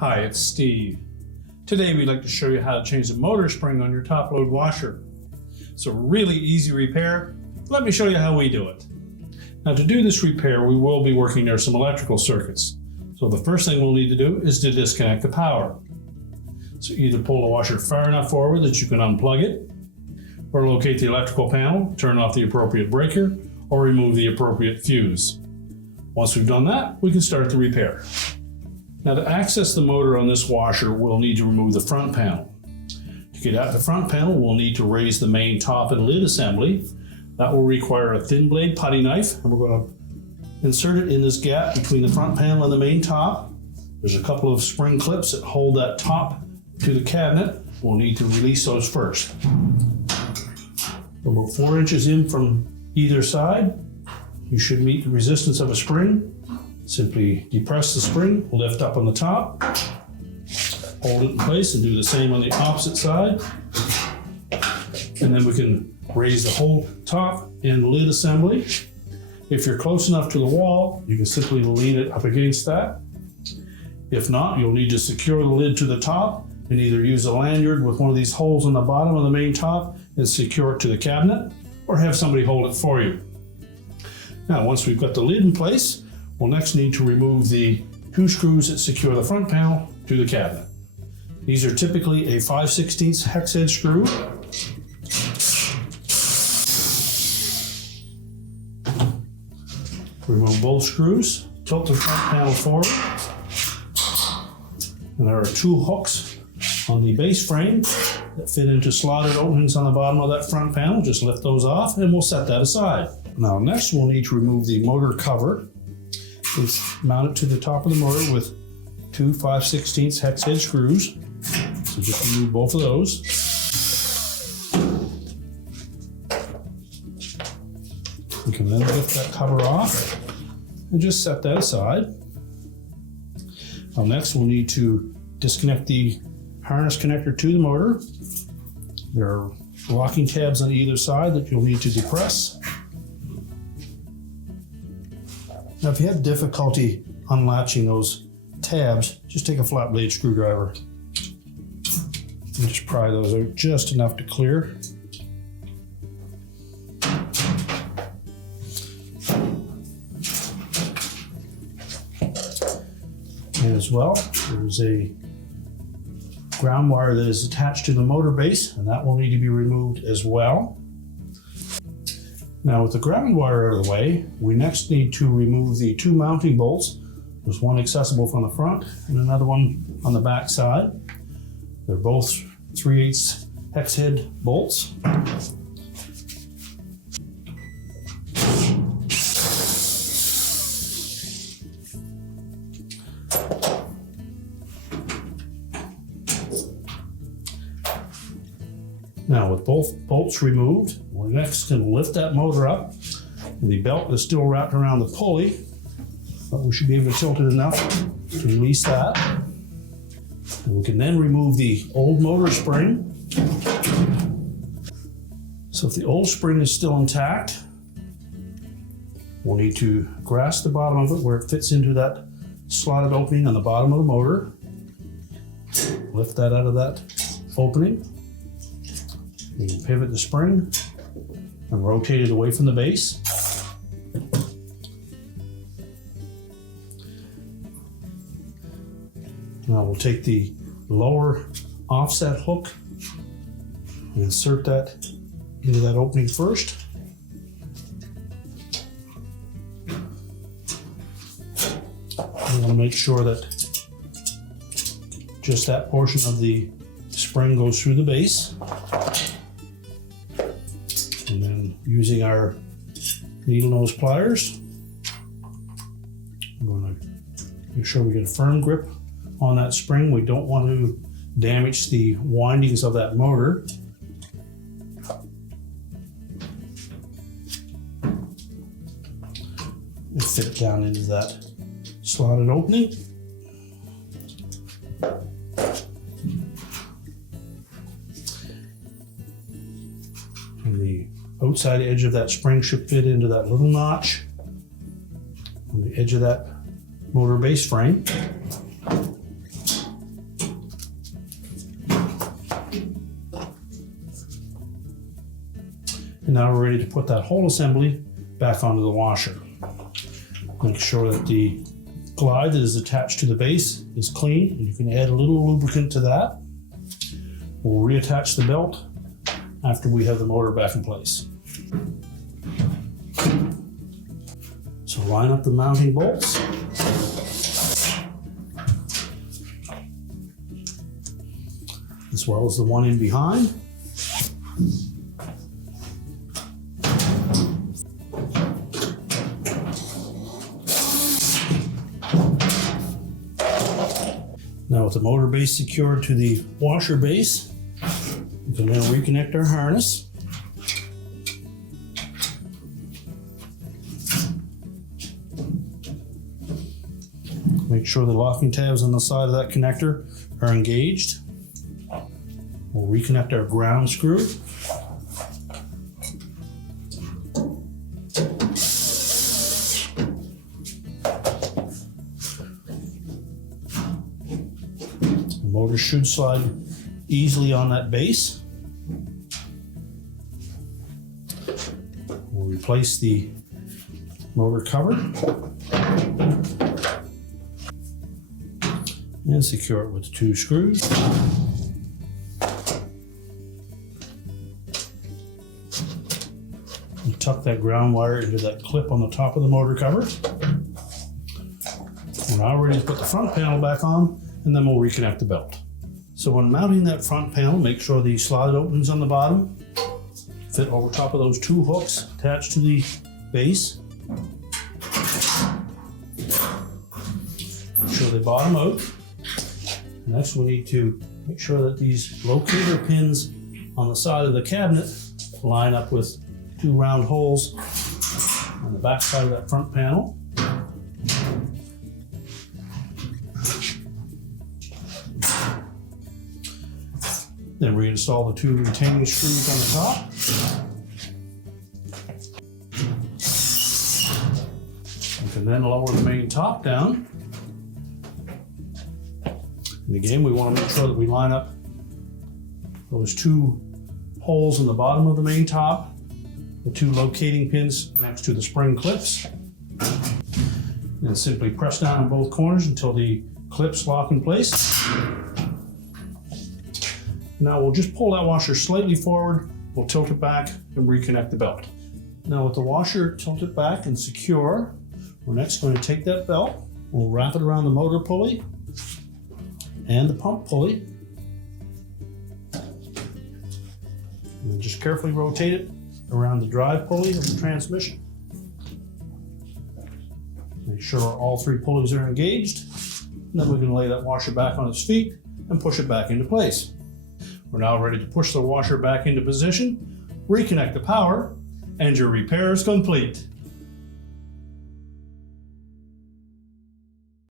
Hi, it's Steve. Today we'd like to show you how to change the motor spring on your top load washer. It's a really easy repair. Let me show you how we do it. Now to do this repair, we will be working near some electrical circuits. So the first thing we'll need to do is to disconnect the power. So either pull the washer far enough forward that you can unplug it, or locate the electrical panel, turn off the appropriate breaker, or remove the appropriate fuse. Once we've done that, we can start the repair. Now to access the motor on this washer, we'll need to remove the front panel. To get at the front panel, we'll need to raise the main top and lid assembly. That will require a thin blade putty knife, and we're going to insert it in this gap between the front panel and the main top. There's a couple of spring clips that hold that top to the cabinet. We'll need to release those first. About 4 inches in from either side, you should meet the resistance of a spring. Simply depress the spring, lift up on the top, hold it in place, and do the same on the opposite side. And then we can raise the whole top and lid assembly. If you're close enough to the wall, you can simply lean it up against that. If not, you'll need to secure the lid to the top and either use a lanyard with one of these holes on the bottom of the main top and secure it to the cabinet, or have somebody hold it for you. Now, once we've got the lid in place, we'll next need to remove the 2 screws that secure the front panel to the cabinet. These are typically a 5/16 hex head screw. Remove both screws, tilt the front panel forward, and there are 2 hooks on the base frame that fit into slotted openings on the bottom of that front panel. Just lift those off and we'll set that aside. Now next we'll need to remove the motor cover. Just mount it to the top of the motor with 2 5/16 hex head screws. So just remove both of those. You can then lift that cover off and just set that aside. Now next we'll need to disconnect the harness connector to the motor. There are locking tabs on either side that you'll need to depress. Now, if you have difficulty unlatching those tabs, just take a flat blade screwdriver and just pry those out just enough to clear. And as well, there's a ground wire that is attached to the motor base, and that will need to be removed as well. Now with the ground wire out of the way, we next need to remove the 2 mounting bolts. There's one accessible from the front and another one on the back side. They're both 3/8 hex head bolts. Now with both bolts removed, we're next going to lift that motor up. And the belt is still wrapped around the pulley, but we should be able to tilt it enough to release that. And we can then remove the old motor spring. So if the old spring is still intact, we'll need to grasp the bottom of it where it fits into that slotted opening on the bottom of the motor. Lift that out of that opening. You can pivot the spring and rotate it away from the base. Now we'll take the lower offset hook and insert that into that opening first. We want to make sure that just that portion of the spring goes through the base. And then using our needle nose pliers, I'm going to make sure we get a firm grip on that spring. We don't want to damage the windings of that motor. And fit it down into that slotted opening. And the outside edge of that spring should fit into that little notch on the edge of that motor base frame. And now we're ready to put that whole assembly back onto the washer. Make sure that the glide that is attached to the base is clean, and you can add a little lubricant to that. We'll reattach the belt after we have the motor back in place. So line up the mounting bolts. As well as the one in behind. Now with the motor base secured to the washer base, we can now reconnect our harness. Make sure the locking tabs on the side of that connector are engaged. We'll reconnect our ground screw. The motor should slide easily on that base. We'll replace the motor cover and secure it with 2 screws. And tuck that ground wire into that clip on the top of the motor cover. We're now ready to put the front panel back on, and then we'll reconnect the belt. So when mounting that front panel, make sure the slotted openings on the bottom fit over top of those 2 hooks attached to the base. Make sure they bottom out. Next, we need to make sure that these locator pins on the side of the cabinet line up with 2 round holes on the back side of that front panel. Then reinstall the 2 retaining screws on the top. You can then lower the main top down. And again, we want to make sure that we line up those 2 holes in the bottom of the main top, the 2 locating pins next to the spring clips. And simply press down on both corners until the clips lock in place. Now we'll just pull that washer slightly forward, we'll tilt it back and reconnect the belt. Now with the washer tilted back and secure, we're next going to take that belt, we'll wrap it around the motor pulley and the pump pulley. And then just carefully rotate it around the drive pulley of the transmission. Make sure all 3 pulleys are engaged. And then we can lay that washer back on its feet and push it back into place. We're now ready to push the washer back into position, reconnect the power, and your repair is complete.